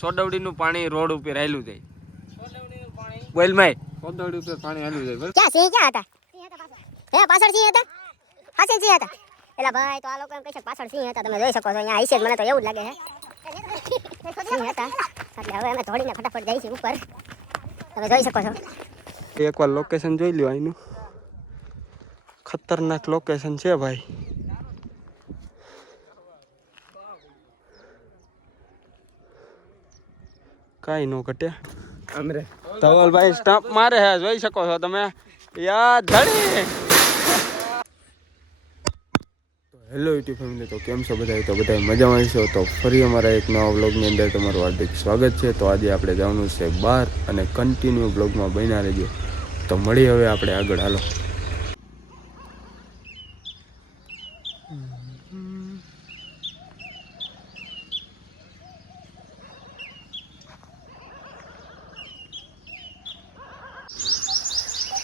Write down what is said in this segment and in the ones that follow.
સોડવડીનું પાણી રોડ ઉપર હાલ્યું જાય. બોલ માય સોડવડી ઉપર પાણી હાલ્યું જાય. ક્યાં સિંહ ક્યાં હતા? હે પાછળ સિંહ હતા? પાછળ સિંહ હતા? એલા ભાઈ તો આ લોકો એમ કહે છે પાછળ સિંહ હતા. તમે જોઈ શકો છો અહીંયા હશે, મને તો એવું જ લાગે છે સિંહ હતા. એટલે હવે અમે દોડીને ફટાફટ જઈએ છીએ ઉપર. તમે જોઈ શકો છો. એકવાર લોકેશન જોઈ લ્યો. અહીંનું ખતરનાક લોકેશન છે ભાઈ. કાઈ નો ઘટે. અમરે ધવલભાઈ સ્ટમ્પ મારે હે, જોઈ શકો છો તમે. યા ધડી. હેલો યુટ્યુબ ફેમિલી, તો કેમ છો બધા? તો બધા મજામાં છો? તો ફરી અમારા એક નવા બ્લોગની અંદર તમારું હાર્દિક સ્વાગત છે. તો આજે આપણે જવાનું છે બહાર અને કન્ટિન્યુ બ્લોગમાં બન્યા રહેજો. તો મળી હવે આપણે આગળ, હાલો.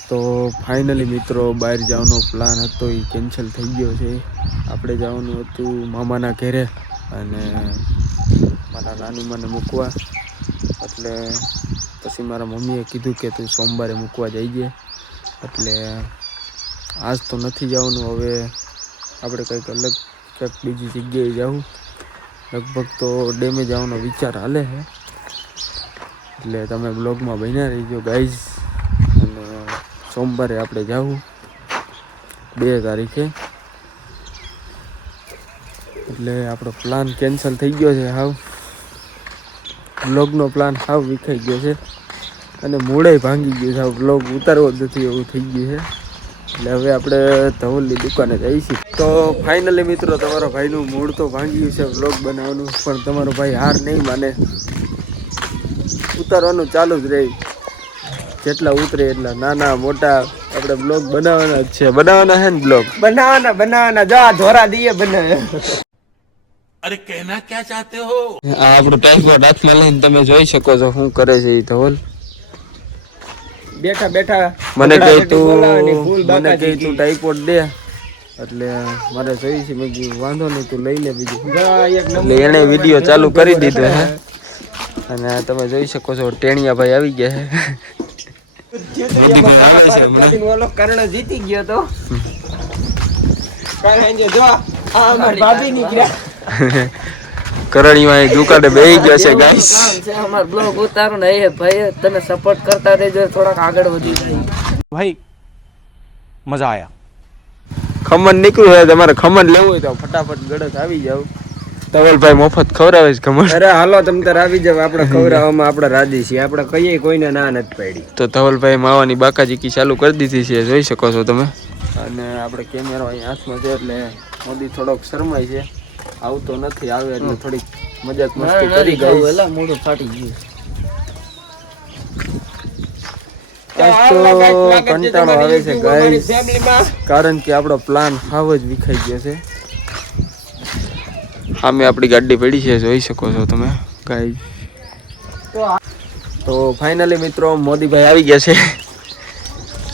તો ફાઇનલી મિત્રો બહાર જવાનો પ્લાન હતો એ કેન્સલ થઈ ગયો છે. આપણે જવાનું હતું મામાના ઘરે અને મારા નાનીમાને મૂકવા. એટલે પછી મારા મમ્મીએ કીધું કે તું સોમવારે મૂકવા જઈએ. એટલે આજ તો નથી જવાનું. હવે આપણે કંઈક અલગ કંઈક બીજી જગ્યાએ જવું. લગભગ તો ડેમે જવાનો વિચાર હાલે છે. એટલે તમે બ્લોગમાં બન્યા રહીજો ગાઈઝ. અને સોમવારે આપણે જવું 2 તારીખે. એટલે આપણો પ્લાન કેન્સલ થઈ ગયો છે. હાવ બ્લોગનો પ્લાન હાવ વિખાઈ ગયો છે અને મૂળે ભાંગી ગયું છે. હાવ બ્લોગ ઉતારવો જ નથી એવું થઈ ગયું છે. એટલે હવે આપણે ધવલની દુકાને જઈશું. તો ફાઇનલી મિત્રો તમારા ભાઈનું મૂળ તો ભાંગ્યું છે બ્લોગ બનાવવાનું, પણ તમારો ભાઈ હાર નહીં માને. ઉતારવાનું ચાલુ જ રહે. જેટલા ઉતરે એટલા નાના મોટા આપણે બ્લોગ બનાવવાના જ છે. બનાવવાના છે ને બ્લોગ? બનાવવાના જો આ ધોરા દઈએ બનાવે. અરે કહેના ક્યાં ચાહતે હો? આ આપણું ટાઈપોડ હાથમાં લઈને તમે જોઈ શકો છો શું કરે છે એ ધવલ. બેઠા બેઠા મને કહે તું ટાઈપોડ દે. એટલે મારે જોઈ છે. મેં કીધું વાંધો નહીં, તું લઈ લે બીજું. એટલે એને વિડીયો ચાલુ કરી દીધો હે. અને તમે જોઈ શકો છો ટેણિયા ભાઈ આવી ગયા છે. કર્ણ જીતી ગયો તો ભાભી નીકળ્યા. કરણીમાં દુકાને બેહી ગયો છે ગાઈસ. અમાર બ્લોગ ઉતારો ને એ ભાઈ તમે સપોર્ટ કરતા રહેજો, થોડાક આગળ વધી જાય ભાઈ. મજા આયા. ખમણ નીકળ્યું હોય, તમારે ખમણ લેવું હોય તો ફટાફટ ગળત આવી જાવ. ધવલભાઈ મફત ખવડાવે છે ખમણ. અરે હાલો તમે તાર આવી જાવ. આપણે ખવડાવવામાં આપણે રાજી છીએ. આપણે કહીએ કોઈને ના નથી પાડી. તો ધવલભાઈ માવાની બાકાજીકી ચાલુ કરી દીધી છે, જોઈ શકો છો તમે. અને આપણે કેમેરો અહીંયા હાથમાં છે એટલે મોદી થોડોક શરમાય છે. આવતો નથી, આવે એટલે થોડીક મજાક મસ્તી કરી ગઈ. એલા મોઢું ફાટી ગયું. કંટાળો આવે છે ગાઈસ, કારણ કે આપણો પ્લાન હાવ જ વિખાઈ ગયો છે. સામે આપણી ગાડી પડી છે, જોઈ શકો છો તમે ગાઈસ. તો ફાઇનલી મિત્રો મોદીભાઈ આવી ગયા છે,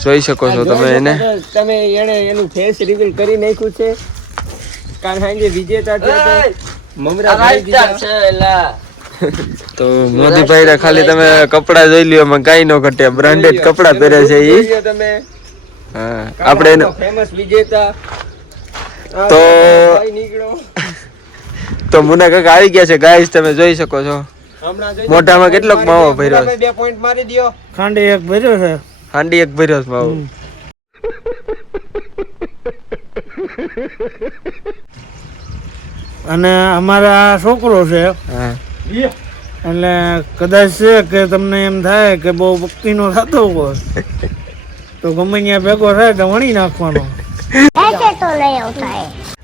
જોઈ શકો છો તમે એને. તમે એને એનું ફેસ રિવીલ કરી નાખ્યું છે. કાલ સાંજે વિજેતા થયા મમરા ભાઈ દીધા છે. એલા તો મોદીભાઈ ને ખાલી તમે કપડા જોઈ લ્યો, એમાં કઈ નો ઘટે. બ્રાન્ડેડ કપડા પહેરે છે ઈ. હા આપણે એનો ફેમસ વિજેતા તો મુના કાકા આવી ગયા છે ગાઈસ, તમે જોઈ શકો છો. મોઢામાં કેટલોક માવો ભર્યો છે. 2 પોઈન્ટ મારી દયો. હાંડી એક ભર્યો છે માવો. અને અમારા છોકરો છે એટલે કદાચ છે કે તમને એમ થાય કે બહુ ભક્તિનો થતો હોય તો ગમે ત્યાં ભેગો થાય તો વણી નાખવાનો.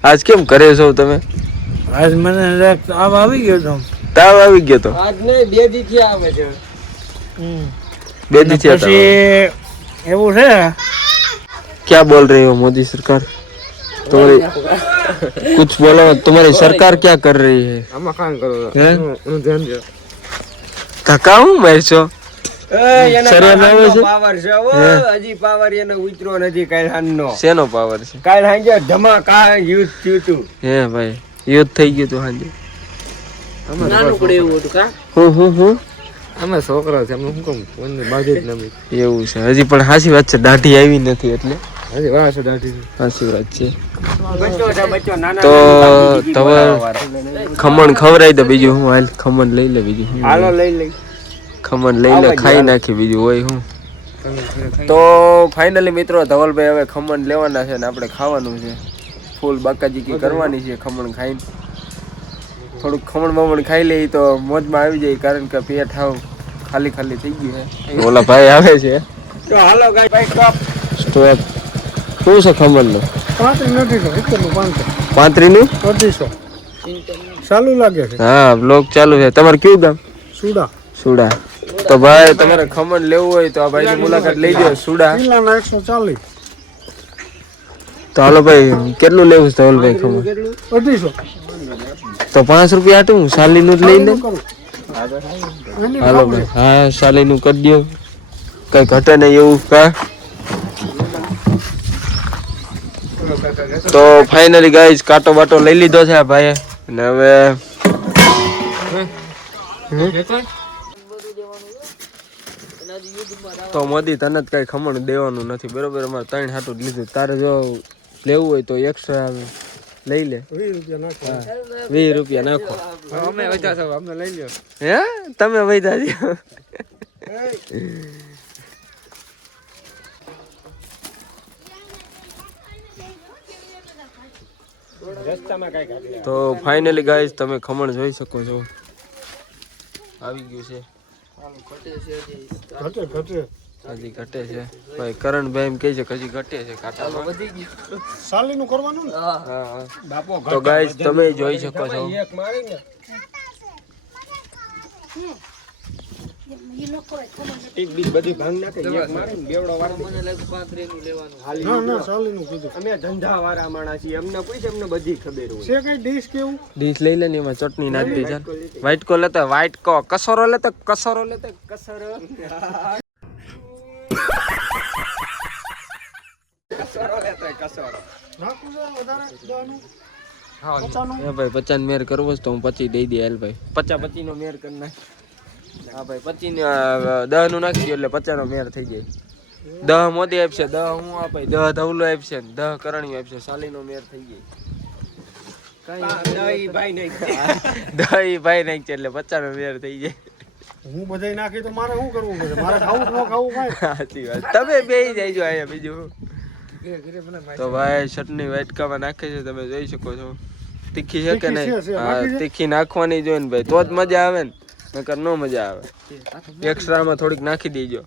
આજ કેમ કરે છો તમે? આજ મને તાવ આવી ગયો તો. તાવ આવી ગયો તો? આજ નહીં, 2 દી થી આવે છે. 2 દી થી પછી એવું છે. क्या बोल रही हो मोदी सरकार? तुम्हारी कुछ बोलो. तुम्हारी सरकार क्या कर रही है? આમાં કામ કરો ધક્કા હું મારશો? પાવર છે હજી પાવર એનો ઉતરો નથી. કાલ હાંજનો શેનો પાવર છે? કાલ હાંજે ધમાકા યુદ્ધ થયું હતું. હે ભાઈ, યુદ્ધ થઈ ગયું હતું હાંજે. નાનું પડે એવું હતું કા હું અમે છોકરા છે અમે શું કહું કોઈને બાજુ જ નમી એવું છે હજી પણ હાસી વાત છે દાઢી આવી નથી એટલે હજી વાહ છે દાઢી હાસી વાત છે બચ્ચો છે બચ્ચો નાના તો ધવલ ખમણ ખવડાવી દે બીજું હું હાલ ખમણ લઈ લે બીજું હું હાલો લઈ લઈ ખમણ લઈ લે ખાઈ નાખી બીજું હોય હું તો ફાઇનલી મિત્રો ધવલભાઈ હવે ખમણ લેવાના છે ને આપણે ખાવાનું છે ફૂલ બાકાજીકી કરવાની છે ખમણ ખાઈને થોડુંક ખમણ બમણ ખાઈ લઈએ તો મોજમાં આવી જાય કારણ કે પેટ હાવ ખાલી ખાલી થઈ ગયું છે ઓલા ભાઈ આવે છે તો હાલો ગાઈ ભાઈ ટોપ સ્ટોપ શું છે ખમણનું 35 નું 2500 ચાલુ લાગે છે હા બ્લોગ ચાલુ છે તમારે કયું ગામ સુડા સુડા તો ભાઈ તમારે ખમણ લેવું હોય તો આ ભાઈની મુલાકાત લઈ જાઓ સુડા કિલ્લાના 140 તો હાલો ભાઈ કેટલું લેવું છે ધવલભાઈ ખમણ 2500 તો 5 રૂપિયા આટું શાલીનું જ લઈ લે હાલો ભાઈ હા શાલીનું કરી દો કઈ ઘટે નહીં એવું કા તો ફાઇનલી ગાઈઝ કાંટો બાટો લઈ લીધો છે આ ભાઈએ અને હવે તો મોદી તને જ કઈ ખમણ દેવાનું નથી બરોબર અમારે 3 હાટું જ લીધું તારે જો લેવું હોય તો એક્સ્ટ્રા લઈ લે 20 રૂપિયા નાખો અમે વધ્યા છો અમને લઈ લ્યો હે તમે વૈધા છો રસ્તામાં કઈ કાઢી તો ફાઇનલી ગાઈઝ તમે ખમણ જોઈ શકો છો આવી ગયું છે હજી ઘટે છે ભાઈ કરણભાઈ એમ કહે છે કે હજી ઘટે છે કાંટામાં સાલીનું કરવાનું ને હા તો ગાઈઝ તમે જોઈ શકો છો એક મારીને એક બીજ બધી ભાંગ નાખે એક મારીને બેવડો વાળી મને લાગે 35 નું લેવાનું ના ના સાલીનું કીધું અમે ધંધા વાળા માણસ છીએ અમને પૂછે અમને બધી ખબર હોય છે કઈ ડીશ કેવું ડીશ લઈ લે ને એમાં ચટણી નાખી દે વ્હાઈટ કો લેતા વ્હાઈટ કો કસરો લેતા કસરો નાખું છે વધારે દવાનું હા ભાઈ 50 મેર કરવો છે તો હું 25 દઈ દે હાલ ભાઈ 50 નો મેર કરી નાખ હા ભાઈ 25 10 નું નાખી દો એટલે 50 નો મેર થઈ જાય 10 મોદી આપશે 10 હું આપે 10 ધવલો આપશે 10 કરણી આપશે 40 નો મેર થઈ જાય દહીં ભાઈ નહીં દહીં ભાઈ નાખ એટલે 50 નો મેર થઈ જાય હું બધાય નાખી તો મારે શું કરવું પડે મારે ખાવું કે ન ખાવું કાંઈ સાચી વાત તમે બેસી જાયજો અહીંયા બીજું તો ભાઈ ચટણી વાટકામાં નાખે છે તમે જોઈ શકો છો તીખી છે કે નહીં હા તીખી નાખવાની જોઈએ ને ભાઈ તો જ મજા આવે ને નકર નો મજા આવે એક્સ્ટ્રામાં થોડીક નાખી દેજો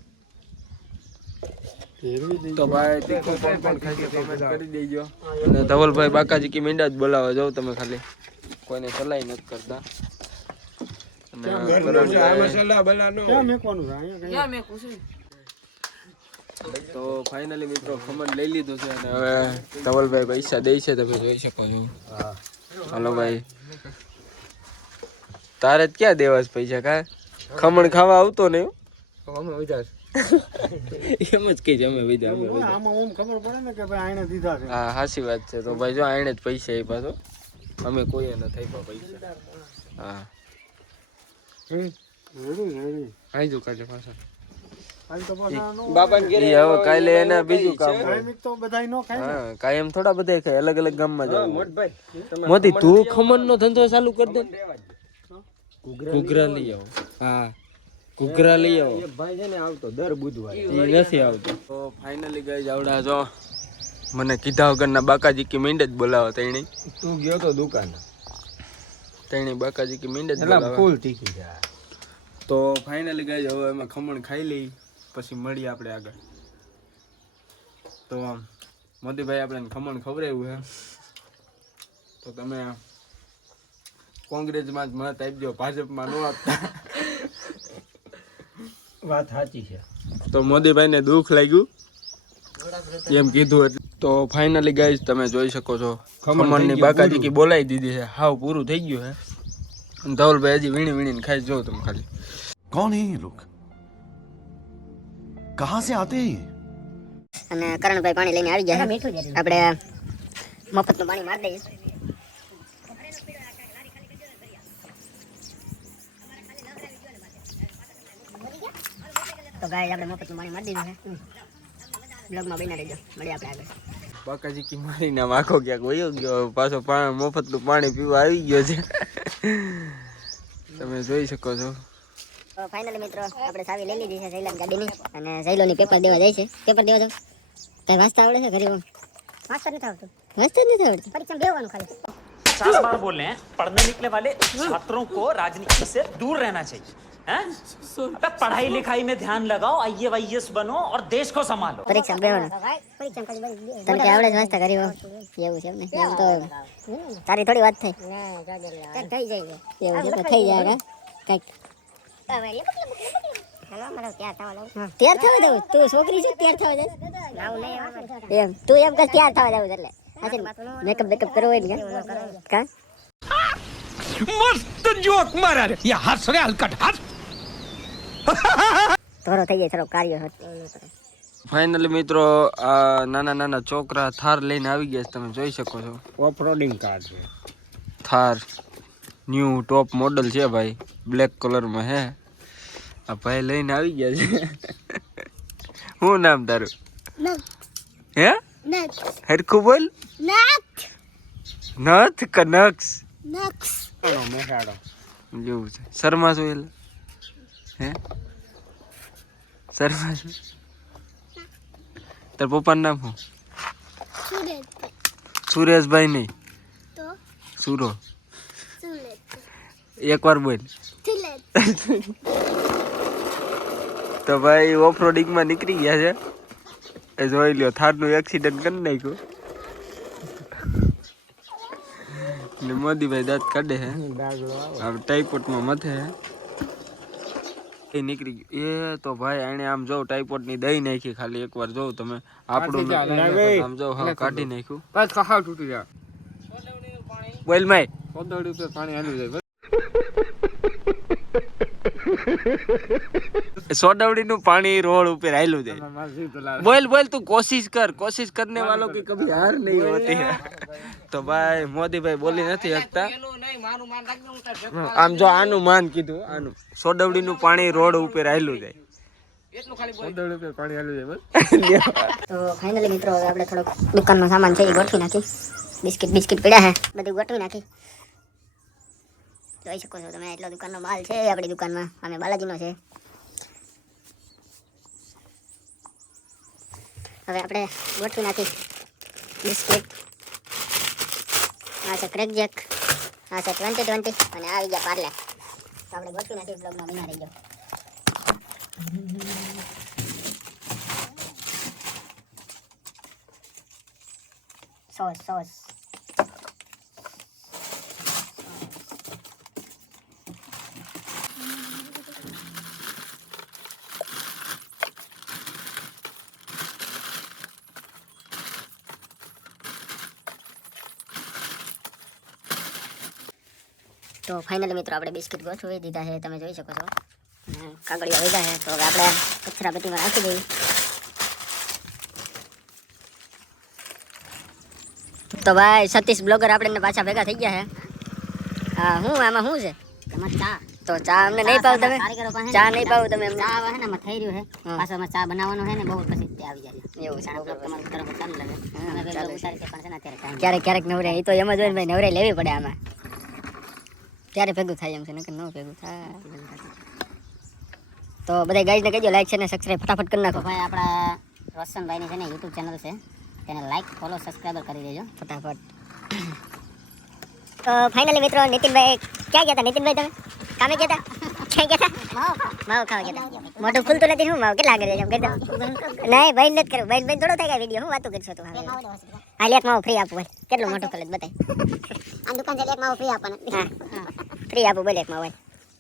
તો ભાઈ તીખું કોણ ખાય છે કમેન્ટ કરી દેજો અને ધવલભાઈ બાકાજી કી મીંડા જ બોલાવો જાવ તમે ખાલી કોઈને સલાઈ નથી કરતા ક્યાં મેકવાનું છે અહીંયા કઈ તો ફાઇનલી મિત્રો ખમણ લઈ લીધું છે અને હવે ધવલભાઈ પૈસા દે છે તમે જોઈ શકો છો હાલો ભાઈ તારે જ ક્યાં દેવા છે પૈસા કા ખમણ ખાવા આવતો ને અમે વધ્યા એમ જ કઈ અમે વિધા આમાં ઓમ ખબર પડે ને કે ભાઈ આને દીધા છે હા સાચી વાત છે તો ભાઈ જો આણે જ પૈસા આપ્યા તો અમે કોઈએ ન થઈ પૈસા હા રેડી આઈ જો કાજે પાછા હાલ તો પાછા નો બાપાને ઘરે હવે કાલે એને બીજું કામ હોય. કાયમિક તો બધાય નો ખાય ને હા કાયમ થોડા બધા ખાય અલગ અલગ ગામમાં જવું મોટભાઈ મોતી તું ખમણ નો ધંધો ચાલુ કરી દે ઘૂઘરા લઈ આવો હા ઘૂઘરા લઈ આવો એક ભાઈ છે ને આવતો દર બુધવારે ઈ નથી આવતો તો ફાઇનલી ગાઈસ આવડા જો મને કીધા વગરના બાકાજી કી મીંડ જ બોલાવો તણી તું ગયો તો દુકાન બાકાજી કી મીંડ જ એટલે બોલાવો ફૂલ તીખી છે તો ફાઇનલી ગાઈસ હવે અમે ખમણ ખાઈ લઈ પછી મળીએ આપણે આગળ તો મોદીભાઈ આપણે ખમણ ખવડાવ્યું છે તો તમે કોંગ્રેસમાં જ મત આપજો ભાજપમાં ન આપતા વાત સાચી છે તો મોદીભાઈને દુઃખ લાગ્યું એમ કીધું એટલે તો ફાઇનલી ગાઈસ તમે જોઈ શકો છો ખમણની બાકાજી કી બોલાવી દીધી છે હાવ પૂરું થઈ ગયું છે અને ધવલભાઈ હજી વીણી વીણીને ખાઈ જો તમે ખાલી कौन है ये लोग कहाँ से आते हैं ये અને કરણભાઈ પાણી લઈને આવી ગયા છે આપણે મફતનું પાણી મારી દઈએ તો ગાય આપણે મફતનું પાણી મારી દીધું છે. બ્લોગમાં બના રહેજો, મળીએ આપણે આગળ. બાકાજી કી મારીને આમ આખો ક્યાંક વયો ગયો, પાછો મફતનું પાણી પીવા આવી ગયો છે. તમે જોઈ શકો છો. તો ફાઇનલી મિત્રો આપણે ચાવી લઈ લીધી છે જયલાની ગાડીની, અને જયલોની પેપર દેવા જાય છે. પેપર દેવા જાવ, કઈ વાંચતા આવડે છે ઘરે? વાંચતા નથી આવડતું. વાંચતા નથી આવડતું, પરીક્ષા બેવાનું ખાલી. 50 बार बोले हैं पढ़ने निकले वाले छात्रों को राजनीति से दूर रहना चाहिए हैं? अबे पढ़ाई लिखाई में ध्यान लगाओ, IAS बनो और देश को संभालो. પરીક્ષા બેવાનું. તને કે આવડે છે વાંચતા ઘરે? એવું છે એમને? એમ તો તારી થોડી વાત થઈ. થઈ જાય એવું છે, થઈ જાય કઈક. તૈયાર થવા દઉં? તું છોકરી છે, તૈયાર થવા દે એમ? તું એમ કર તૈયાર થવા દઉં એટલે મેકઅપ બેકઅપ કરવો હોય ને કા? मस्त जोक मारा रे ये हंस रे हलकट हंस ધોરો થઈ જાય થોડો કાર્ય. ફાઇનલી મિત્રો આ નાના નાના છોકરા થાર લઈને આવી ગયા છે, તમે જોઈ શકો છો. ઓફરોડિંગ કાર છે. થાર ન્યૂ ટોપ મોડલ છે ભાઈ, બ્લેક કલરમાં હે. આ ભાઈ લઈને આવી ગયા છે. શું નામ તારું? હે હરખું બોલ. નથ કે નક્ષ? મેસાડો જેવું છે. શર્મા છો એટલે? હે શર્મા છો? તાર પપ્પાનું નામ શું? સુરેશભાઈ નહીં, સુરો. એકવાર બોલ. તો ભાઈ ઓફરોડિંગમાં નીકળી ગયા છે. એ જોઈ લ્યો, થારનું એક્સિડન્ટ કરી નાખ્યું. ને મોદીભાઈ દાંત કાઢે છે. હવે ટાઈપોટમાં મથે છે. એ નીકળી ગયું. એ તો ભાઈ એને આમ જો ટાઈપોટની દઈ નાખી, ખાલી એકવાર જોઉં તમે. આપણું આમ જો હા કાઢી નાખ્યું. બસ ખાવ તૂટી જાય. બોલ માય. પાણી હાલ્યું જાય. સોડવડીનું પાણી રોડ ઉપર આયલું જાય. બોલ બોલ, તું કોશિશ કર. કોશિશ કરને વાલો की कभी हार नहीं होती है. તો ભાઈ મોદીભાઈ બોલી નથી શકતા. આમ જો આનું માન કીધું, આનું સોડવડીનું પાણી રોડ ઉપર આયલું જાય. તો ફાઇનલી મિત્રો હવે આપણે થોડોક દુકાનનો સામાન છે એ ગોઠવી નાખી. બિસ્કિટ પડ્યા છે, બધું ગોઠવી નાખી. જોઈ શકો છો તમે, એટલો દુકાનનો માલ છે આપણી દુકાનમાં. અમે બાલાજીનો છે. હવે આપણે ગોઠવી નાખી બિસ્કિટ. આ છે ક્રેકજેક, આ છે 2020, અને આવી ગયા પાર્લે. તો આપણે ગોઠવી નાખી. બ્લોગમાં બના રહી જાઓ. સોસ તો ફાઇનલી મિત્રો આપણે બિસ્કિટ ગોઠવી દીધા છે, તમે જોઈ શકો છો. કાગળિયા વધ્યા છે, તો હવે આપણે કચરા પેટીમાં નાખી દઈએ. તો ભાઈ સતીશ બ્લોગર આપણે પાછા ભેગા થઈ ગયા છે. હા, હું આમાં શું છે? ચા. તો ચા અમને નહીં પાવ તમે? ચા નહીં પાવ તમે? ચા આવે ને થઈ રહ્યું છે, પાછો અમે ચા બનાવવાનો છે ને, બહુ પછી તે આવી જાય. એવું છે, તમારું તરફ ચાલુ લાગે. ક્યારેક નવરાય, એ તો એમ જ હોય ને ભાઈ, નવરાઈ લેવી પડે આમાં, ત્યારે ભેગું થાય એમ છે, નકર ન ભેગું થાય. તો બધા ગાઈઝને કહેજો લાઈક છે ને સબસ્ક્રાઈબ ફટાફટ કરી નાખો. ભાઈ આપણા રોશનભાઈની છે ને યુટ્યુબ ચેનલ છે, તેને લાઈક ફોલો સબસ્ક્રાઈબર કરી દેજો ફટાફટ. તો ફાઇનલી મિત્રો નીતિનભાઈ ક્યાં ગયા હતા? નીતિનભાઈ તમે કામે ગયા હતા? ક્યાં ગયા હતા? માવ ખાવા ગયા હતા. મોટું ખુલતું નથી. શું માવ કેટલા આગળ જાય? નહીં, ભાઈ નથી કર્યું. ભાઈ થોડો થાય વિડીયો. હું વાતું કરશો તું? હા, લેક માવ ફ્રી આપવું હોય. કેટલું મોટું કરે બતાય. આ દુકાન છે, લેક માવ ફ્રી આપવાનું. હા, ફ્રી આપું બોલે એક માવ.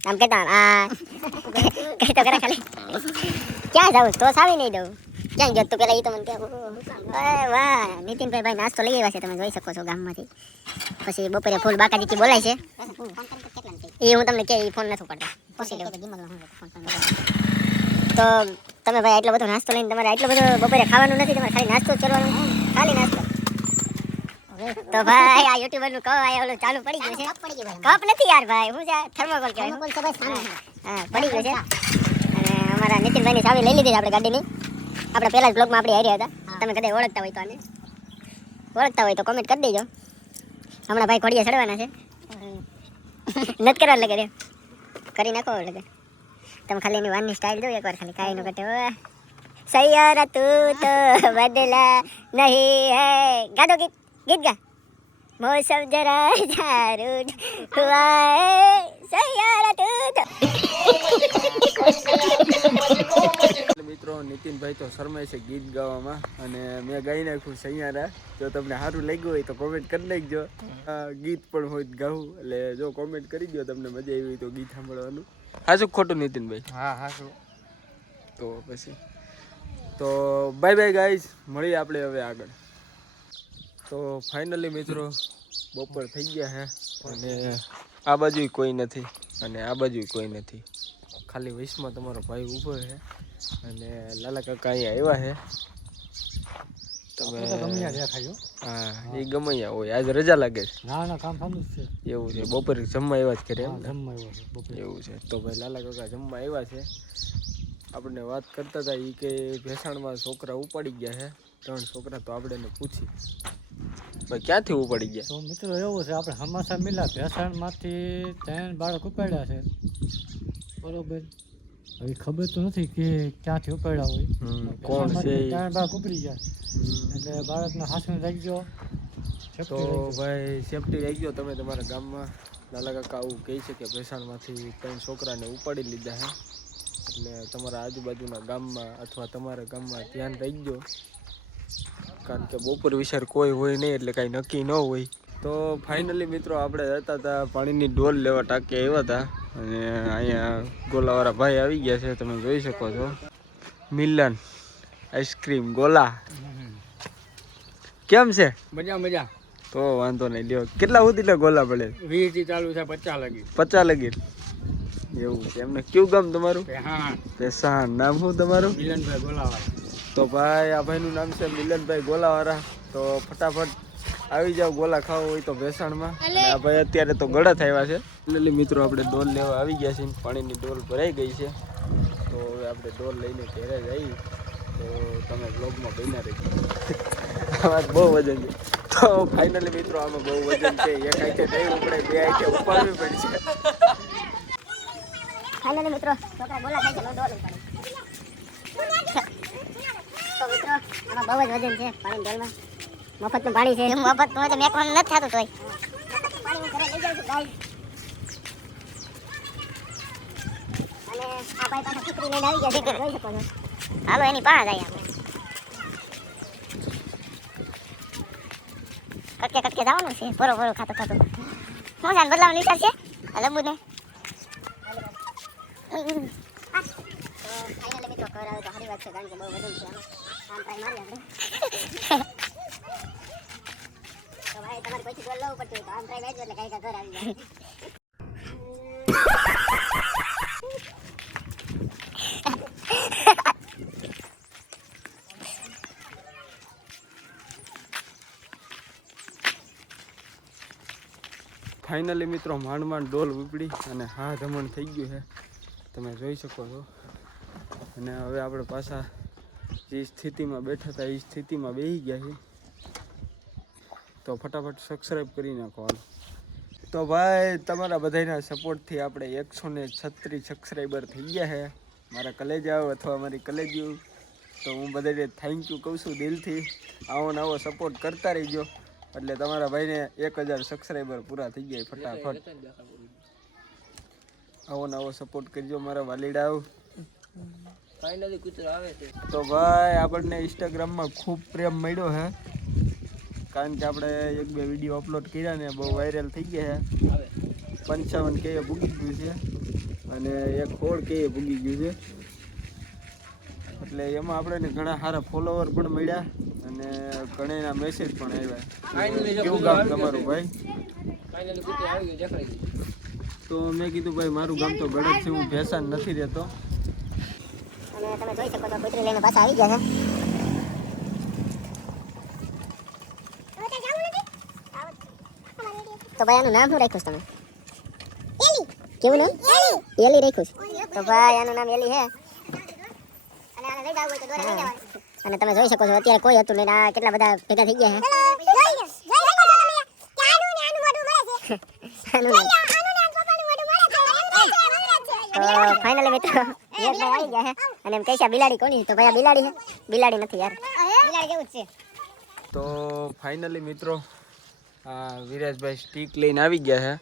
આમ કહેતા આ કઈ તો કરે ખાલી. ક્યાં જાઉં તો સાવી નહીં દઉં. ક્યાં ગયો તું પેલા? એ તો મને કહે. વાહ, નીતિનભાઈ ભાઈ નાસ્તો લઈ આવ્યા છે, તમે જોઈ શકો છો ગામમાંથી. પછી બપોરે ફૂલ બાકાજીથી બોલાય છે. એ હું તમને કે ફોન નથી પડતો. તો તમે ભાઈ આટલો બધો નાસ્તો લઈને, તમારે આટલો બધો બપોરે ખાવાનું નથી, તમારે ખાલી નાસ્તો જ કરવાનો. ખાલી નાસ્તો. તો ભાઈ આ યુટ્યુબર નું કપ ઓલું ચાલુ પડી ગયું છે. કપ નથી યાર ભાઈ, હું છે થર્મોકોલ કહેવાય. હા, પડી ગયું છે. અને અમારા નીતિનભાઈની ચાવી લઈ લીધી છે આપણે ગાડીની. આપણે પહેલા જ બ્લોગમાં આપણે હાર્યા હતા. તમે કદાચ ઓળખતા હોય તો આને ઓળખતા હોય તો કોમેન્ટ કરી દેજો. હમણાં ભાઈ ઘોડીએ ચડવાના છે. નથી કરવા લાગે રે, કરી નાખો લાગે. તમે ખાલી એની વાનની સ્ટાઇલ જો એકવાર, ખાલી કાંઈ ન ઘટે. સૈયારા તું તો બદલા નહીં હે. ગાદો ગીત ગીત ગા. मौसम जरा झारूड हुआ है सैयारा તું મિત્રો નીતિનભાઈ તો શરમાય છે ગીત ગાવામાં, અને મેં ગાઈ નાખ્યું સૈયારા. જો તમને સારું લાગ્યું હોય તો કોમેન્ટ કરી નાખજો. ગીત પણ હોય તો ગાવું, એટલે જો કોમેન્ટ કરી દો તમને મજા આવી હોય તો ગીત સાંભળવાનું. હાચું ખોટું નીતિનભાઈ? હા હા શું તો પછી તો બાય બાય ગાઈઝ, મળીએ આપણે હવે આગળ. તો ફાઇનલી મિત્રો બપોર થઈ ગયા છે, અને આ બાજુ કોઈ નથી અને આ બાજુ કોઈ નથી, ખાલી વૈશમાં તમારો ભાઈ ઊભો છે અને લાલા કાકા અહીંયા આવ્યા છે. તમે હા, એ ગમે ત્યાં હોય, આજ રજા લાગે છે. ના કામ સારું છે એવું છે, બપોરે જમવા આવ્યા જ કરે એમ ને? જમવા આવ્યો એવું છે. તો ભાઈ લાલા કાકા જમવા આવ્યા છે. આપણને વાત કરતા હતા એ કે ભેસાણમાં છોકરા ઉપાડી ગયા છે, 3 છોકરા. તો આપણે એને પૂછી ભાઈ ક્યાંથી ઉપાડી ગયા? તો મિત્રો એવું છે, આપણે હમાસા મિલા ભેસાણમાંથી 3 બાળક ઉપાડ્યા છે, બરોબર. હવે ખબર તો નથી કે ક્યાંથી ઉપાડ્યા હોય, કોણ છે? 3 બાળક ઉપડી ગયા, એટલે બાળકના હાથમાં રહી ગયો. તો ભાઈ સેફટી રહી ગયો. તમે તમારા ગામમાં લાલા કાકા આવું કહે છે કે ભેસાણમાંથી 3 છોકરાને ઉપાડી લીધા છે, એટલે તમારા આજુબાજુના ગામમાં અથવા તમારા ગામમાં ધ્યાન રાખજો, કારણ કે બપોર વિચાર કોઈ હોય નહીં એટલે કાંઈ નક્કી ન હોય. તો ફાઇનલી મિત્રો આપણે જતા હતા પાણીની ડોલ લેવા, ટાંકે આવ્યા હતા, અને અહીંયા ગોલાવાળા ભાઈ આવી ગયા છે, તમે જોઈ શકો છો. મિલન આઈસ્ક્રીમ ગોલા કેમ છે? મજા મજા. તો વાંધો નહીં, લ્યો. કેટલા સુધી ગોલા પડે? 20 થી ચાલુ છે, 50 લગી. 50 લગી. એવું છે એમને. કયું ગામ તમારું? હા, પેશાણ. નામ શું તમારું? મિલનભાઈ ગોલાવાળા. તો ભાઈ આ ભાઈનું નામ છે મિલનભાઈ ગોલાવાળા. તો ફટાફટ આવી જાવ ગોલા ખાવા હોય તો ભેસાણમાં. અને આ ભાઈ અત્યારે તો ગળત આવ્યા છે. એટલે મિત્રો આપણે ડોલ લેવા આવી ગયા છીએ, પાણીની ડોલ ભરાઈ ગઈ છે. તો હવે આપણે ડોલ લઈને ઘરે જઈ. તો તમે બ્લોગમાં બન્યા રહેજો. આમાં બહુ વજન છે. તો ફાઇનલી મિત્રો આમાં બહુ વજન છે, એક આંખે નહીં ઉપડે, 2 આંખે ઉપાડવી પડશે. ફાઇનલી મિત્રો છોકરા બોલા થાય છે, ડોલ ઉપાડી. તો મિત્રો આમાં બહુ જ વજન છે પાણી ડોલમાં. મફતનું પાણી છે, મફતનું હોય તો મેકવાનું નથી થતું. તોય પાણી હું ઘરે લઈ જાઉં છું ગાઈસ. અને આ ભાઈ પાછા છોકરી લઈને આવી ગયા છે, જોઈ શકો છો. હાલો એની પાસે જાય આપણે. કટકે કટકે જવાનું છે, ભરો ભરો ખાતો ખાતો. શું જાન બદલાવાનો વિચાર છે લંબુને? ફાઇનલી મિત્રો ઘર આવે તો સારી વાત છે, કારણ કે બહુ વજન છે. આમ ટ્રાય મારી આપણે. તો ભાઈ તમારે કોઈથી ગોળ લેવું પડતું હોય તો આમ ટ્રાય વાંચો એટલે કાંઈ ઘર આવી જાય. ફાઇનલી મિત્રો માંડ માંડ ડોલ ઉપડી અને હા ધમણ થઈ ગયું છે, તમે જોઈ શકો છો. અને હવે આપણે પાછા જે સ્થિતિમાં બેઠા હતા એ સ્થિતિમાં બેસી ગયા છે. તો ફટાફટ સબસ્ક્રાઈબ કરી નાખો. તો ભાઈ તમારા બધાના સપોર્ટથી આપણે 136 સબસ્ક્રાઈબર થઈ ગયા છે. મારા કલેજાઓ અથવા મારી કલેજીઓ, તો હું બધાને થેન્ક યુ કહું છું દિલથી. આવો નવો સપોર્ટ કરતા રહીજો, એટલે તમારા ભાઈને 1000 સબસ્ક્રાઈબર પૂરા થઈ જાય ફટાફટ. આવો નવો સપોર્ટ કરજો મારા વાલીડાઓ. ફાઇનલી કૂતરો આવે છે. તો ભાઈ આપણને ઇન્સ્ટાગ્રામમાં ખૂબ પ્રેમ મળ્યો છે, કારણ કે આપણે 1-2 વિડીયો અપલોડ કર્યા ને બહુ વાયરલ થઈ ગયા છે. 55K ભૂગી ગયું છે અને 16K ભૂગી ગયું છે, એટલે એમાં આપણે ઘણા સારા ફોલોવર પણ મળ્યા અને ઘણા મેસેજ પણ આવ્યા. કેવું ગામ તમારું ભાઈ? ફાઇનલી કૂતરો આવી ગયો, દેખાઈ ગયો. તો મેં કીધું ભાઈ મારું ગામ તો ગળત છે, હું ભેસાણ નથી રહેતો. અને તમે જોઈ શકો છો કુતરી લઈને પાછા આવી ગયા છે. તો ભાઈ આનું નામ શું રાખ્યું છે તમે? એલી. કેવું નામ? એલી. એલી રાખ્યું છે. તો ભાઈ આનું નામ એલી છે. અને તમે જોઈ શકો છો અત્યારે કોઈ હતું નહીં, આ કેટલા બધા ભેગા થઈ ગયા છે. તો ફાઇનલી મિત્રો વિવેકભાઈ આવી ગયા છે અને એમ કહે છે આ બિલાડી કોની છે? તો ભાઈ આ બિલાડી છે. બિલાડી નથી યાર, બિલાડી જેવું જ છે. તો ફાઇનલી મિત્રો આ વિરાજભાઈ સ્ટીક લઈને આવી ગયા છે.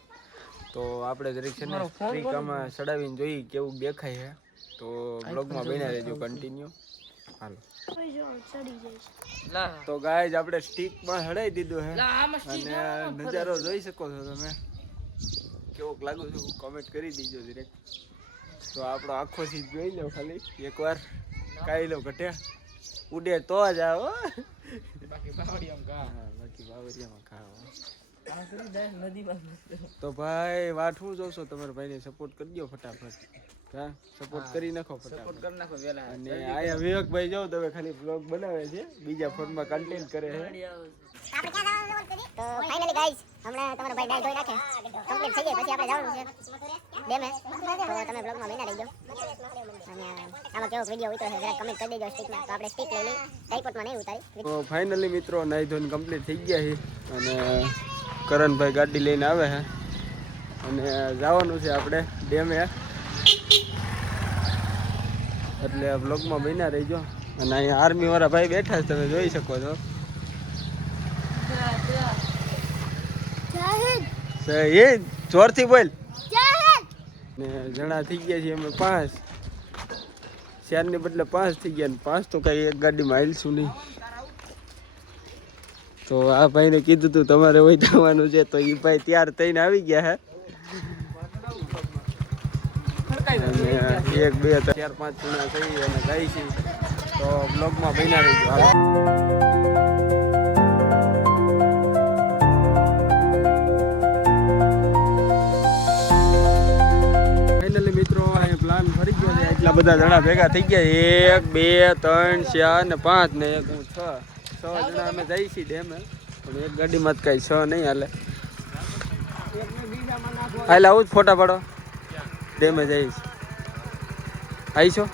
તો આપણે જરીક છે ને સ્ટીક આમાં ચડાવીને જોઈએ કેવું દેખાય છે. તો બ્લોગમાં બન્યા રહેજો કન્ટિન્યુ. હાલો તો ગાઈઝ આપણે સ્ટીકમાં ચડાવી દીધું છે અને નજારો જોઈ શકો છો તમે કેવોક લાગુ છું કોમેન્ટ કરી દીજો જરીક. તો આપણો આખો સીટ જોઈ લો ખાલી એકવાર, કાઈ લો ઘટે ઉડે તો જ આવો, બાકી બાવળિયામાં ખાઓ. તો ભાઈ વાટ શું જોશો, તમારા ભાઈને સપોર્ટ કરી દો ફટાફટ. હા સપોર્ટ કરી નાખો ફટાફટ. અને આયા વિવેકભાઈ જાવ તમે ખાલી બ્લોગ બનાવે છે, બીજા ફોનમાં કન્ટેન્ટ કરે છે. તો ફાઇનલી ગાઈઝ હમણાં તમારો ભાઈ નાઈ ધોઈ નાખે કમ્પ્લીટ થઈ જાય પછી આપણે જવાનું છે ડેમે. તો તમે બ્લોગમાં બન્યા રહીજો અને આમાં કેવો વિડીયો ઉતરે છે જરા કમેન્ટ કરી દેજો સ્ટીકમાં. તો આપણે સ્ટીક લઈ લઈ ટાઈપોટમાં નહીં ઉતારી. તો ફાઇનલી મિત્રો નાઈ ધોઈને કમ્પ્લીટ થઈ ગયા છે અને કરણભાઈ ગાડી લઈને આવે છે અને જવાનું છે આપણે ડેમે. એટલે બ્લોગમાં બન્યા રહીજો. અને અહીંયા આર્મી વાળા ભાઈ બેઠા છે તમે જોઈ શકો છો. એ જોરથી બોલ. ને જણા થઈ ગયા છીએ અમે 5, 4 ને બદલે 5 થઈ ગયા ને 5 તો કઈ એક ગાડીમાં હાલશું નહીં. તો આ ભાઈને કીધું તું તમારે વહી જવાનું છે તો એ ભાઈ તૈયાર થઈને આવી ગયા હે. 1 2 3 4 5 જણા થઈ અને જાય છે. તો બ્લોગમાં બન્યા રહીજો. ફાઇનલી મિત્રો અહીંયા પ્લાન ફરી ગયો છે. એટલા બધા જણા ભેગા થઈ ગયા 1 2 3 4 ને 5 ને 1 6 જણા અમે જઈએ છીએ ડેમે. પણ એક ગાડીમાં જ કઈ 6 નહીં હાલે. હાલ આવું જ ફોટા પાડો ડેમે જઈશ. આવીશો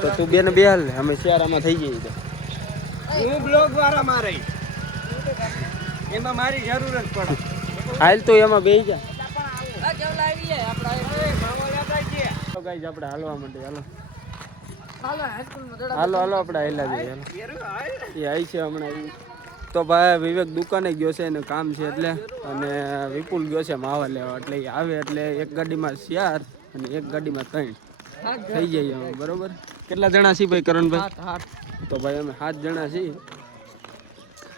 તો તું બે ને બે હાલ અમે શિયાળામાં થઈ જઈએ. તો હું બ્લોગ વાળા મારે એમાં મારી જરૂર જ પડે. હાલ તો એમાં બેસી જા. તો ગાઈઝ આપણે હાલવા માંડીએ. હાલો આપણે હાલ્યા જઈએ. એ આવી છે હમણાં. તો ભાઈ વિવેક દુકાને ગયો છે એનું કામ છે એટલે, અને વિપુલ ગયો છે માવા લેવા. એટલે એ આવે એટલે એક ગાડીમાં 4 અને એક ગાડીમાં 3 થઈ જાય અમે. બરોબર કેટલા જણા છીએ ભાઈ કરણભાઈ? તો ભાઈ અમે 7 જણા છીએ.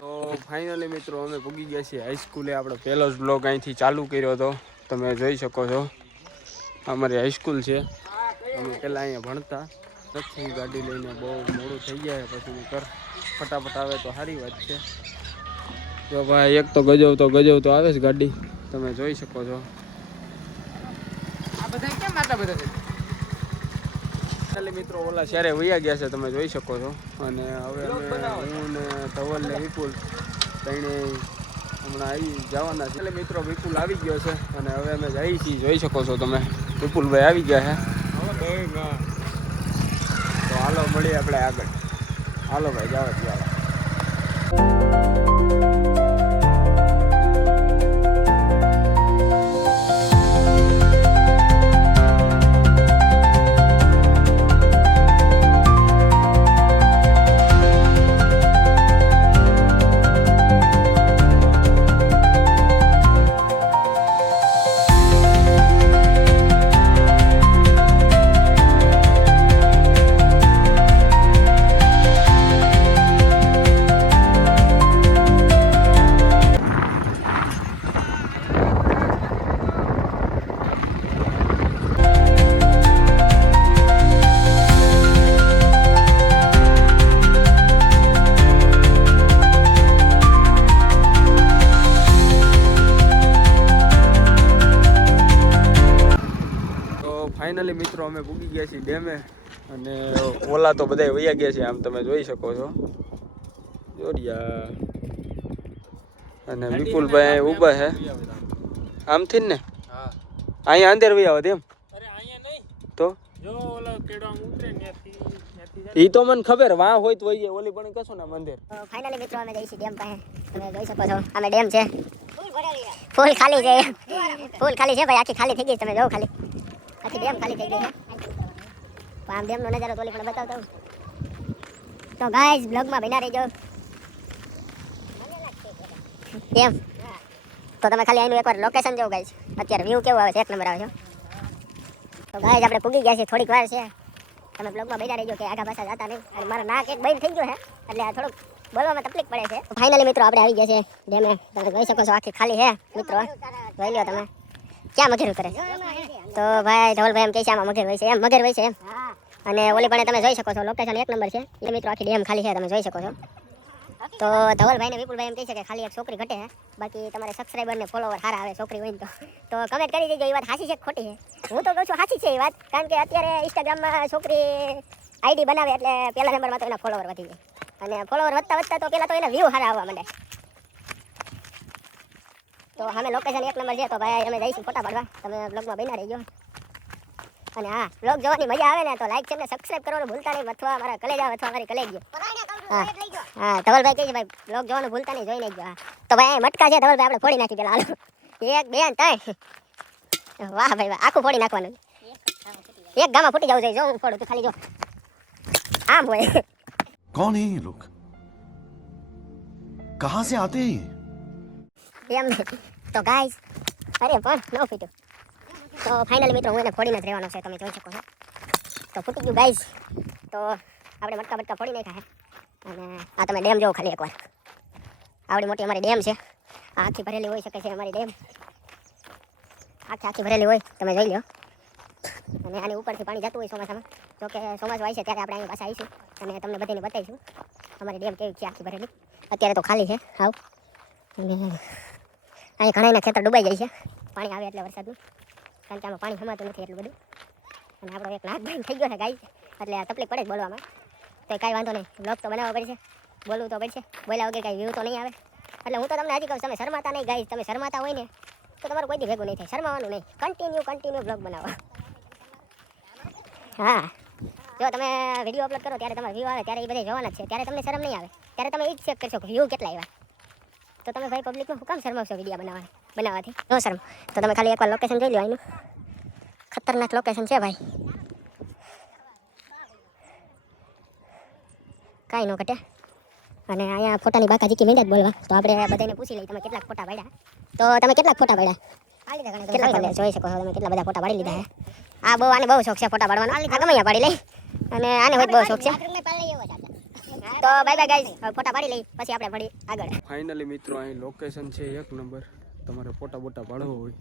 તો ફાઇનલી મિત્રો અમે પૂગી ગયા છીએ હાઈસ્કૂલે. આપણો પહેલો જ બ્લોગ અહીંથી ચાલુ કર્યો હતો તમે જોઈ શકો છો. અમારી હાઈસ્કૂલ છે. અમે પહેલાં અહીંયા ભણતા પછી ગાડી લઈને બહુ મોડું થઈ જાય પછી કર ફટાફટ આવે તો સારી વાત છે. જો ભાઈ એક તો ગજવ તો આવે છે ગાડી તમે જોઈ શકો છો. આ બધા કેમ આટલા બધા છે? ખાલી મિત્રો ઓલા શહેરે વૈયા ગયા છે તમે જોઈ શકો છો. અને હવે અમે હું ને ધવલ ને વિપુલ ત્રણે હમણાં આવી જવાના છે. એટલે મિત્રો વિપુલ આવી ગયો છે અને હવે અમે જઈએ છીએ જોઈ શકો છો તમે. વિપુલભાઈ આવી ગયા છે. તો હાલો મળીએ આપણે આગળ. હાલો ભાઈ જાવ ત્યારે. ફાઇનલી મિત્રો અમે પૂગી ગયા છીએ ડેમે. અને ઓલા તો બધા વૈયા ગયા છે આમ તમે જોઈ શકો છો. જોડિયા અને વિપુલભાઈ ઊભા છે આમથી ને. અહીંયા અંદર વૈયા આવે એમ તો જો ઓલો કેડો ઉતરે ને ઈ તો મને ખબર વાં હોય તો હોય ઓલી પણ કશું ના મંદિર. ફાઇનલી મિત્રો અમે જઈશું ડેમ પાસે. તમે જોઈ શકો છો અમે ડેમ છે. ફૂલ ખાલી છે. ફૂલ ખાલી છે ભાઈ, આખી ખાલી થઈ ગઈ છે. તમે જોવો ખાલી આખી ડેમ ખાલી થઈ ગઈ છે. તો આમ ડેમનો નજારો તો ઓલી પણ બતાવતો હોઉં. તો ગાઈઝ બ્લોગમાં બન્યા રહેજો. ડેમ તો તમે ખાલી અહીંનું એકવાર લોકેશન જોવો ગાઈઝ. અત્યારે વ્યૂ કેવો આવે છે, એક નંબર આવે છે. તો ગાઈઝ આપણે પૂગી ગયા છીએ, થોડીક વાર છે. તમે બ્લોગમાં બેઠા રહેજો કે આગા પાછા જતા નહીં. અને મારો નાક એક બંધ થઈ ગયો છે એટલે આ થોડુંક બોલવામાં તકલીફ પડે છે. ફાઇનલી મિત્રો આપણે આવી ગયા છે ડેમે. તમે જોઈ શકો છો આખી ખાલી છે મિત્રો, જોઈ લો તમે. ક્યાં મગેરું કરે છે? તો ભાઈ ધવલભાઈ એમ કહે છે આમાં મગેર હોય છે, એમ મગેર હોય છે એમ. અને ઓલી પણ તમે જોઈ શકો છો લોકેશન એક નંબર છે. એટલે મિત્રો આખી ડેમ ખાલી છે, તમે જોઈ શકો છો. તો ધવલભાઈ ને વિપુલભાઈ એમ કહે છે કે ખાલી એક છોકરી ઘટે છે, બાકી તમારે સબસ્ક્રાઈબર ને ફોલોવર સારા આવે છોકરી હોય તો કમેન્ટ કરી દેજો. એ વાત સાચી છે કે ખોટી છે? હું તો કહું છું સાચી છે એ વાત, કારણ કે અત્યારે ઇન્સ્ટાગ્રામમાં છોકરી આઈડી બનાવે એટલે પહેલા નંબરમાં તો એના ફોલોવર વધી જાય, અને ફોલોવર વધતા તો પહેલા તો એના વ્યૂ સારા આવવા માંડે. તો અમે લોકેશન એક નંબર છે. તો ભાઈ અમે જઈશું ફોટા પાડવા, તમે બ્લોગમાં બન્યા રહીજો. અને હા, બ્લોગ જોવાની મજા આવે ને તો લાઈક છે ને સબસ્ક્રાઇબ કરવાનું ભૂલતા નહીં, અથવા મારા કલેજા અથવા મારી કલેજો. હા ધવલભાઈ કહે છે ભાઈ બ્લોગ જોવાનું ભૂલતા નહીં, જોઈ નાખજો. હા તો ભાઈ મટકા છે ધવલભાઈ, આપણે ફોડી નાખી પેલા. હાલો 1 2 3. વાહ ભાઈ વાહ, આખું ફોડી નાખવાનું. એક ગામાં ફૂટી જવું જોઈએ. જો હું ફોડું તું ખાલી જો આમ હોય. कौन है ये लोग? कहाँ से आते हैं ये? એમ તો ગાઈસ અરે પણ ન ફૂટ્યું. તો ફાઇનલી મિત્રો હું એને ફોડીને જ રહેવાનો છે, તમે જોઈ શકો છો. તો ફૂટી ગયું ગાઈસ. તો આપણે મટકા ફોડી નાખ્યા છે. અને આ તમે ડેમ જોવો ખાલી એકવાર. આવડી મોટી અમારી ડેમ છે. આ આખી ભરેલી હોઈ શકે છે અમારી ડેમ. આખી ભરેલી હોય, તમે જોઈ લો. અને આની ઉપરથી પાણી જતું હોય ચોમાસામાં. જો કે ચોમાસું આવી છે ત્યારે આપણે અહીં પાછા આવીશું અને તમને બધાને બતાવીશું અમારી ડેમ કેવી છે આખી ભરેલી. અત્યારે તો ખાલી છે હાવ. અને અહીં ઘણાના ખેતર ડૂબાઈ જાય છે પાણી આવે એટલે વરસાદનું, કારણ કે આમાં પાણી સમાતું નથી એટલું બધું. અને આપણો એક નાક બંધ થઈ ગયો છે ગાઈસ, એટલે આ તકલીફ પડે જ બોલવામાં. તો કાંઈ વાંધો નહીં, બ્લોગ તો બનાવવો પડશે, બોલવું તો પડશે. બોલ્યા વગર કાંઈ વ્યૂ તો નહીં આવે. એટલે હું તો તમને હજી કહું, તમે શરમાતા નહીં ગાઈસ. તમે શરમાતા હોય ને તો તમારું કોઈ દી ભેગું નહીં થાય. શરમાવાનું નહીં, કન્ટિન્યુ બ્લોગ બનાવવા. હા જો તમે વિડીયો અપલોડ કરો ત્યારે તમારે વ્યૂ આવે ત્યારે એ બધા જોવાના જ છે, ત્યારે તમને શરમ નહીં આવે. ત્યારે તમે એ જ ચેક કરશો કે વ્યૂ કેટલા આવ્યા. તો તમે ભાઈ પબ્લિકમાં શું કામ શરમાવશો વિડીયો બનાવવાથી? નો શરમ. તો તમે ખાલી એકવાર લોકેશન જોઈ લો. એનું ખતરનાક લોકેશન છે ભાઈ, કાંઈ ન ઘટે. અને અહીંયા ફોટાની બાકાજીકી મીંડા જ બોલવા. તો આપણે બધાને પૂછી લઈએ તમે કેટલાક ફોટા પાડ્યા. તો તમે કેટલાક ફોટા પાડ્યા? કેટલા તમે જોઈ શકો છો, તમે કેટલા બધા ફોટા પાડી લીધા છે. આ બહુ આને બહુ શોખ છે ફોટા પાડવાનો. આ ગમે અહીંયા પાડી લઈ, અને આને હોય બહુ શોખ છે. તો બાય બાય ગાઈઝ, ફોટા પાડી લઈ પછી આપણે પડી આગળ. ફાઇનલી મિત્રો અહીં લોકેશન છે એક નંબર. તમારે ફોટા બોટા પાડવો હોય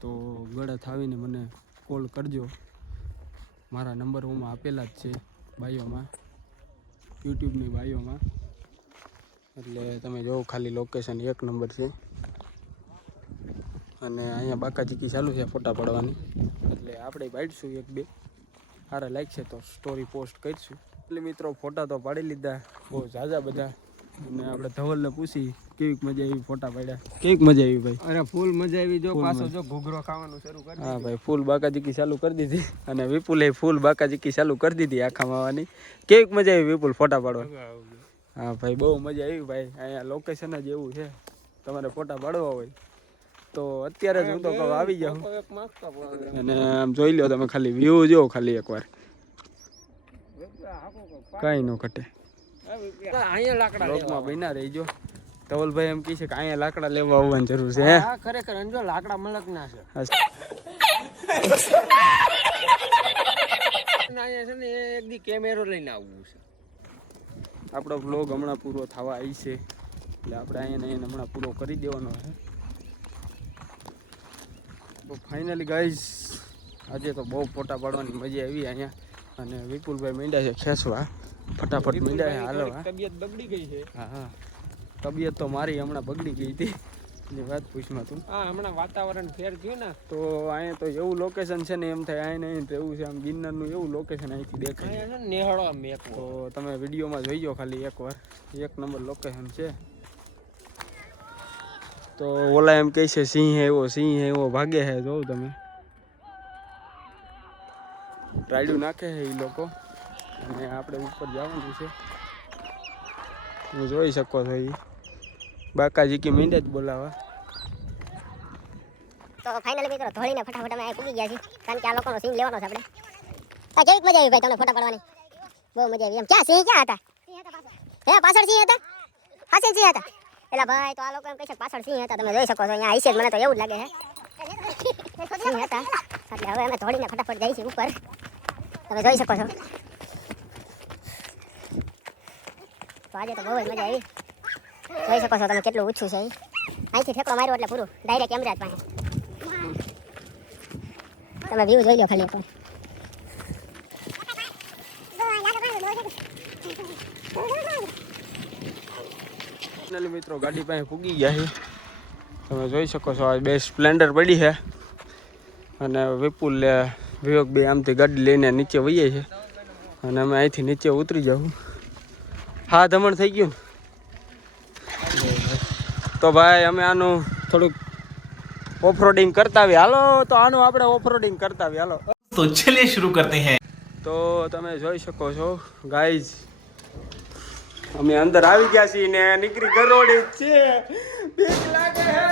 તો ગળત આવીને મને કોલ કરજો. મારા નંબર ઓમાં આપેલા જ છે બાયોમાં, યુટ્યુબની બાયોમાં. એટલે તમે જોવો ખાલી લોકેશન એક નંબર છે. અને અહીંયા બાકાચીકી ચાલુ છે ફોટા પાડવાની, એટલે આપણે પાડીશું 1 2. સારા લાઈક છે તો સ્ટોરી પોસ્ટ કરીશું. એટલે મિત્રો ફોટા તો પાડી લીધા બહુ ઝાઝા બધા. અને આપણે ધવલને પૂછી કેવીક મજા આવી ફોટા પાડ્યા. કેવીક મજા આવી ભાઈ? અરે ફૂલ મજા આવી. જો પાછો જો ઘૂઘરો ખાવાનું શરૂ કરી. હા ભાઈ, ફૂલ બાકાચીકી ચાલુ કરી દીધી. અને વિપુલે ફૂલ બાકાચીકી ચાલુ કરી દીધી આખા માવાની. કેવીક મજા આવી વિપુલ ફોટા પાડવા? હા ભાઈ બહુ મજા આવી ભાઈ. અહીંયા લોકેશન જ એવું છે, તમારે ફોટા પાડવા હોય તો અત્યારે જ હું તો કહું આવી જાઉં. અને આમ જોઈ લો તમે ખાલી વ્યૂ જો ખાલી એકવાર, કાંઈ ન ઘટે. અહીંયા લાકડા બ્લોગમાં બન્યા રહીજો. ધવલભાઈ એમ કહે છે કે અહીંયા લાકડા લેવા આવવાની જરૂર છે. હે ખરેખર અંજો લાકડા મલક ના છે. અહીંયા છે ને એક દી કેમેરો લઈને આવવું છે. આપણો બ્લોગ હમણાં પૂરો થવા આવી છે, એટલે આપણે અહીંયા હમણાં પૂરો કરી દેવાનો છે. તો ફાઇનલી ગાઈઝ આજે તો બહુ ફોટા પાડવાની મજા આવી અહીંયા. અને વિપુલભાઈ માંડ્યા છે ખેંચવા, ફટાફટ માંડ્યા છે હાલવા. તબિયત બગડી ગઈ છે. હા તબિયત તો મારી હમણાં બગડી ગઈ હતી, એની વાત પૂછમાં તું. હા હમણાં વાતાવરણ ફેર થયું ને તો અહીંયા તો એવું લોકેશન છે ને એમ થાય અહીં એવું છે. આમ ગિરનારનું એવું લોકેશન અહીંથી દેખાય છે. નેહળો મેક. તો તમે વિડીયોમાં જોઈજો ખાલી એકવાર, એક નંબર લોકેશન છે. તો ઓલા એમ કહે છે સિંહ એવો ભાગે છે. જોઉં તમે રાયડું નાખે છે એ લોકો. અને આપણે ઉપર જવાનું છે. તમે જોઈ શકો છો એ બાકાજી કે મીંડે જ બોલાવા. તો ફાઇનલી મિત્રો ધોળીને ફટાફટ અમે પૂગી ગયા છીએ કારણ કે આ લોકોનો સીન લેવાનો છે આપણે. આ કેવી મજા આવી ભાઈ તમને ફોટા પાડવાની? બહુ મજા આવી. એમ ક્યાં સિંહ ક્યાં હતા? હે પાછળ સિંહ હતા? હાસે સિંહ હતા? એલા ભાઈ તો આ લોકો એમ કહે છે પાછળ સિંહ હતા. તમે જોઈ શકો છો અહીંયા હશે જ, મને તો એવું જ લાગે છે સિંહ હતા. એટલે હવે અમે ધોળીને ફટાફટ જઈએ છીએ ઉપર. તમે જોઈ શકો છો. તો આજે તો બહુ જ મજા આવી. જોઈ શકો છો તમે કેટલું ઊંચું છે. અહીંથી ઠેકડો માર્યો એટલે પૂરું ડાયરેક્ટ એમરાજ પાસે. તમે વ્યૂ જોઈ લો ખાલી એકવાર. ફાઇનલી મિત્રો ગાડી પાસે પૂગી ગયા છે. તમે જોઈ શકો છો આ બે સ્પ્લેન્ડર પડી છે અને વિપુલ વિવેક બે આમથી ગાડી લઈને નીચે વહીએ છે અને અમે અહીંથી નીચે ઉતરી જાઉં. હા ધમણ થઈ ગયું ને. તો ભાઈ અમે આનું થોડુંક ઓફરોડિંગ કરતા આવીએ. હાલો તો આનું આપણે ઓફરોડિંગ કરતા આવીએ. હાલો तो चलिए शुरू करते हैं. તો તમે જોઈ શકો છો ગાઈઝ અમે અંદર આવી ગયા છીએ ને નીકળી ગરોડી છે. બીક લાગે હે.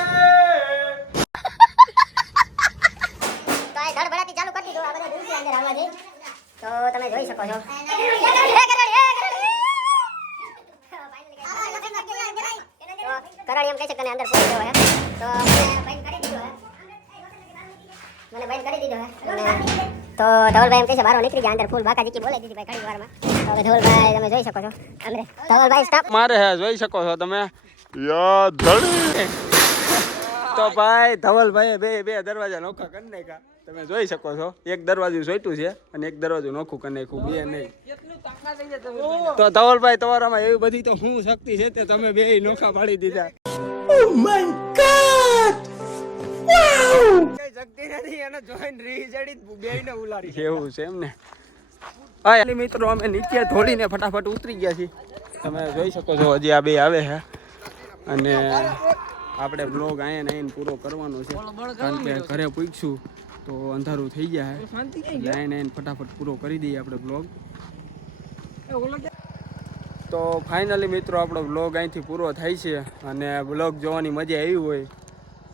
તો આ ધડબડાટી ચાલુ કરી દીધું. આ બધા દૂરથી અંદર આવવા દે. તો તમે જોઈ શકો છો. કરાડી એમ કહે છે કે અંદર પૂરી જવો હે. તો મને બંધ કરી દીધો હે. મને બંધ કરી દીધો હે. તો ધવલભાઈ એમ કહે છે બહાર નીકળી ગયા. અંદર ફૂલ બાકાજી બોલાઈ દીધી ભાઈ ઘણી વારમાં. તો હવે ધવલભાઈ તમે જોઈ શકો છો. અમરે ધવલભાઈ સ્ટાફ મારે હે જોઈ શકો છો તમે. તો ભાઈ ધવલભાઈ બે દરવાજા નોખા કરી નાખ્યા. તમે જોઈ શકો છો. એક દરવાજું સોટ્યું છે અને એક દરવાજું નોખું કરી નાખ્યું. બે નહીં. તો ધવલભાઈ તમારામાં એવી બધી તો શું શક્તિ છે તે તમે બે નોખા પાડી દીધા. એવું છે એમ ને. હા મિત્રો અમે નીચે ધોળીને ફટાફટ ઉતરી ગયા છીએ. તમે જોઈ શકો છો હજી આ બે આવે છે અને આપણે બ્લોગ અહીંયા આવીને પૂરો કરવાનો છે કારણ કે ઘરે પૂછશું તો અંધારું થઈ જાય. એટલે અહીંયા આવીને ફટાફટ પૂરો કરી દઈએ આપણે બ્લોગ. તો ફાઇનલી મિત્રો આપણો બ્લોગ અહીંથી પૂરો થાય છે અને બ્લોગ જોવાની મજા આવી હોય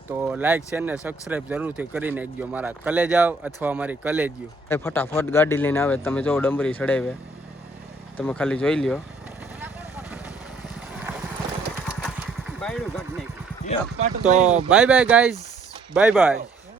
તો લાઈક શેર ને સબસ્ક્રાઈબ જરૂરથી કરી નાખજો. મારા કલેજ આવ અથવા મારી કલેજ ગયો એ ફટાફટ ગાડી લઈને આવે. તમે જો ડમરી ચડાવે તમે ખાલી જોઈ લ્યો. તો bye bye guys, bye bye.